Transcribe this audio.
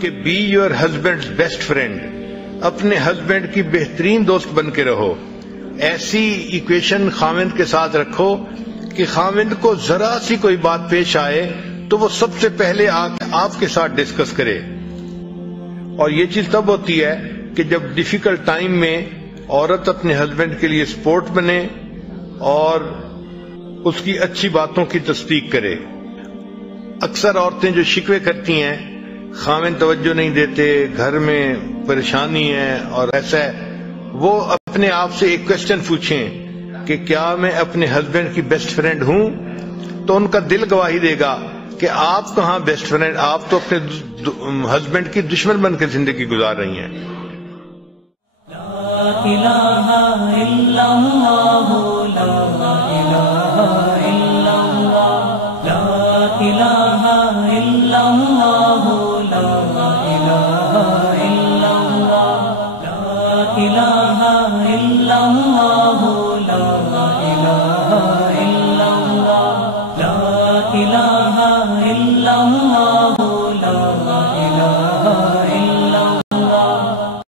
کہ be your husband best friend, اپنے husband کی بہترین دوست بن کے رہو. ایسی ایکویشن خاوند کے ساتھ رکھو کہ خاوند کو ذرا سی کوئی بات پیش آئے تو وہ سب سے پہلے آپ کے ساتھ ڈسکس کرے. اور یہ چیز تب ہوتی ہے کہ جب ڈیفیکلٹ ٹائم میں عورت اپنے ہسبینڈ کے لیے سپورٹ بنے اور اس کی اچھی باتوں کی تصدیق کرے. اکثر عورتیں جو شکوے کرتی ہیں خاوند توجہ نہیں دیتے، گھر میں پریشانی ہے اور ایسا ہے، وہ اپنے آپ سے ایک کوشچن پوچھیں کہ کیا میں اپنے ہسبینڈ کی بیسٹ فرینڈ ہوں؟ تو ان کا دل گواہی دے گا کہ آپ کہاں بیسٹ فرینڈ، آپ تو اپنے ہسبینڈ کی دشمن بن کے زندگی گزار رہی ہیں. لا الہ الا اللہ، لا الہ الا اللہ، لا الہ الا اللہ، لا الہ الا اللہ، لا الہ الا اللہ، لا الہ الا اللہ، لا الہ الا اللہ.